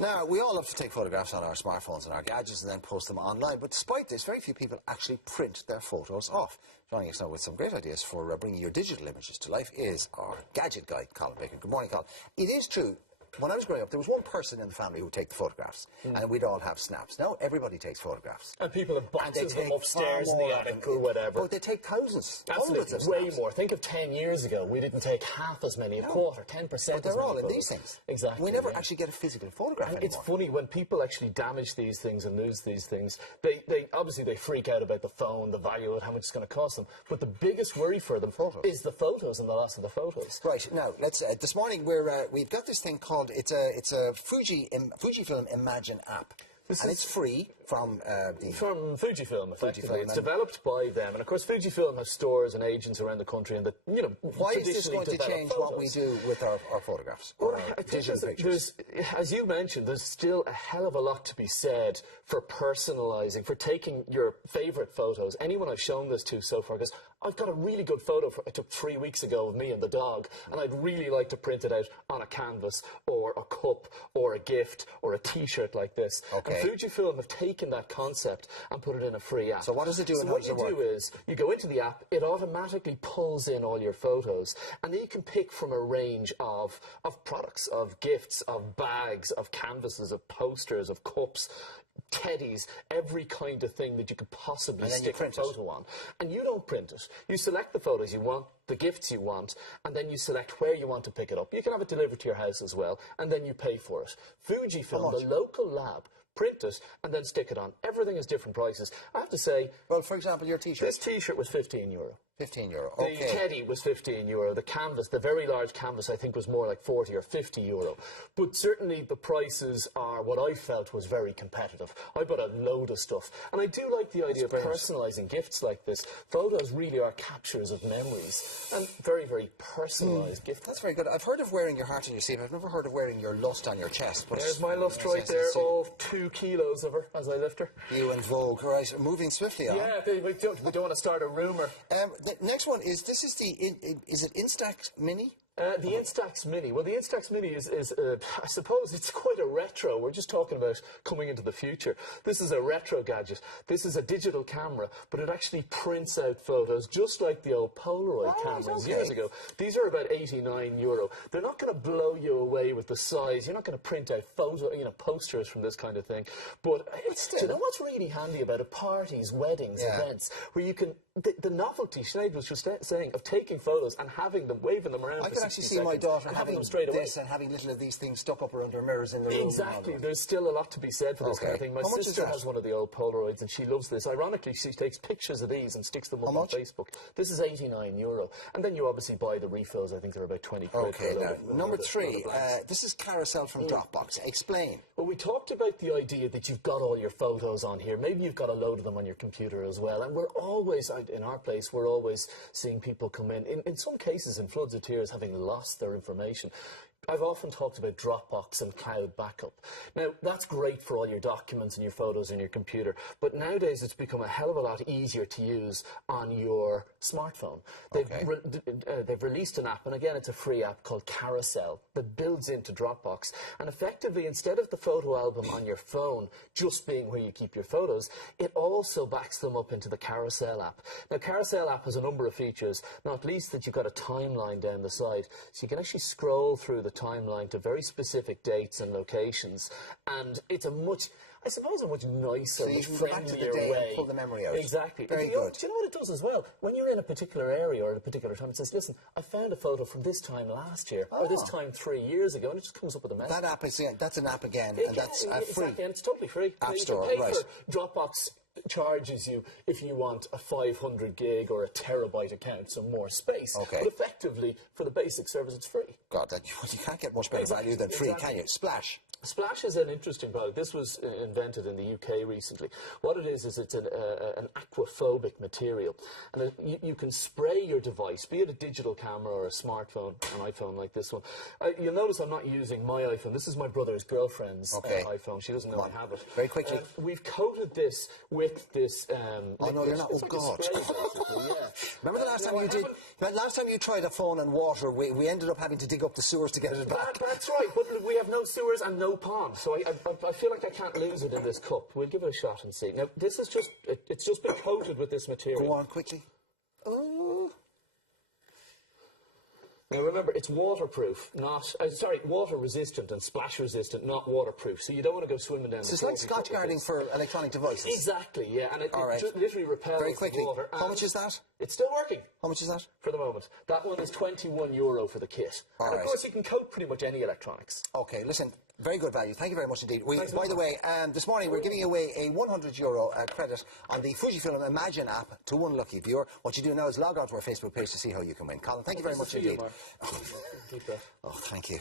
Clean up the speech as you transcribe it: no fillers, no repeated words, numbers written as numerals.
Now, we all love to take photographs on our smartphones and our gadgets and then post them online, but despite this, very few people actually print their photos off. Joining us now with some great ideas for bringing your digital images to life is our gadget guy, Colin Baker. Good morning, Colin. It is true. When I was growing up, there was one person in the family who would take the photographs, and we'd all have snaps. Now everybody takes photographs. And people have boxes of them upstairs in the attic or whatever. But they take thousands, absolutely, hundreds of way snaps. more. Think of 10 years ago, we didn't take half as many, a quarter, 10%. But they're all in these things. Exactly. We never actually get a physical photograph anymore. It's funny, when people actually damage these things and lose these things, they obviously they freak out about the phone, the value of it, how much it's going to cost them. But the biggest worry for them is the photos and the loss of the photos. Right, now, let's, this morning we've got this thing called, it's a Fujifilm Imagine app. And it's free from Fujifilm, effectively. It's developed by them, and of course Fujifilm has stores and agents around the country, and why is this going to change what we do with our photographs? Well, I think as you mentioned, there's still a hell of a lot to be said for personalising, for taking your favourite photos. Anyone I've shown this to so far goes, I've got a really good photo I took 3 weeks ago of me and the dog, and I'd really like to print it out on a canvas or a cup or a gift or a T-shirt like this. Okay. And Fujifilm have taken that concept and put it in a free app. So what does it do and how does it work? So what you do is, you go into the app, it automatically pulls in all your photos, and then you can pick from a range of products, of gifts, of bags, of canvases, of posters, of cups, teddies, every kind of thing that you could possibly stick a photo on. And you don't print it. You select the photos you want, the gifts you want, and then you select where you want to pick it up. You can have it delivered to your house as well, and then you pay for it. Fujifilm, the local lab, print it and then stick it on. Everything is different prices. I have to say... Well, for example, your T-shirt. This T-shirt was €15. €15, okay. The teddy was €15. The canvas, the very large canvas, I think was more like €40 or €50. But certainly the prices are what I felt was very competitive. I bought a load of stuff. And I do like the idea of personalising gifts like this. Photos really are captures of memories. And very, very personalised gifts. That's very good. I've heard of wearing your heart on your sleeve. I've never heard of wearing your lust on your chest. But there's my lust right there, all 2 kilos of her as I lift her. You and Vogue, right, moving swiftly on. Yeah, we don't want to start a rumour. The next one is, this is the, is it Instax Mini? The Instax Mini. Well, the Instax Mini is I suppose it's quite a retro. We're just talking about coming into the future. This is a retro gadget. This is a digital camera, but it actually prints out photos just like the old Polaroid cameras years ago. These are about €89. They're not going to blow you away with the size. You're not going to print out posters from this kind of thing. But do you know what's really handy about it? Parties, weddings, events, where you can... The novelty, Sinead was just saying, of taking photos and having them, waving them around. I can actually see my daughter having them straight away. And having little of these things stuck up around her mirrors in the room. Exactly. There's still a lot to be said for this kind of thing. My sister has one of the old Polaroids and she loves this. Ironically, she takes pictures of these and sticks them up on Facebook. This is €89. And then you obviously buy the refills. I think they're about 20 quid. Okay, now, number 3. This is Carousel from Dropbox. Explain. Well, we talked about the idea that you've got all your photos on here. Maybe you've got a load of them on your computer as well. And we're always, in our place, we're always seeing people come in some cases in floods of tears, having lost their information. I've often talked about Dropbox and cloud backup. Now, that's great for all your documents and your photos on your computer, but nowadays it's become a hell of a lot easier to use on your smartphone. They've released an app, and again, it's a free app called Carousel that builds into Dropbox, and effectively, instead of the photo album on your phone just being where you keep your photos, it also backs them up into the Carousel app. Now, Carousel app has a number of features, not least that you've got a timeline down the side, so you can actually scroll through the timeline to very specific dates and locations, and it's a much nicer, much friendlier way. And pull the memory out. Exactly. Very good. Do you know what it does as well? When you're in a particular area or at a particular time, it says, listen, I found a photo from this time last year, or this time 3 years ago, and it just comes up with a message. That app is, that's an app again, and that's free. Exactly, and it's totally free. App Store, right. Dropbox charges you if you want a 500 gig or a terabyte account, some more space. But effectively, for the basic service, it's free. God, you can't get much better value than free, can you? Splash. Splash is an interesting product. This was invented in the UK recently. What it is it's an aquaphobic material. And you can spray your device, be it a digital camera or a smartphone, an iPhone like this one. You'll notice I'm not using my iPhone. This is my brother's girlfriend's iPhone. She doesn't know I have it. Very quickly. We've coated this with this... oh, no, you're not. Oh, God. Spray, yeah. Remember the last time you did... Last time you tried a phone and water, we ended up having to dig dig up the sewers to get it back. That's right, but we have no sewers and no pond, so I feel like I can't lose it in this cup. We'll give it a shot and see. Now, this is just, it's just been coated with this material. Go on, quickly. Oh. Now remember, it's waterproof, not, water resistant and splash resistant, not waterproof. So you don't want to go swimming down the So it's like Scotch guarding for electronic devices. Exactly, yeah, and it right. just literally repels Very quickly. the water. How much is that? It's still working. How much is that? For the moment. That one is €21 for the kit. And of course you can coat pretty much any electronics. Okay, listen, very good value. Thank you very much indeed. By the way, this morning we're giving away a €100 credit on the Fujifilm Imagine app to one lucky viewer. What you do now is log on to our Facebook page to see how you can win. Colin, thank you very much indeed. Oh, Oh, thank you.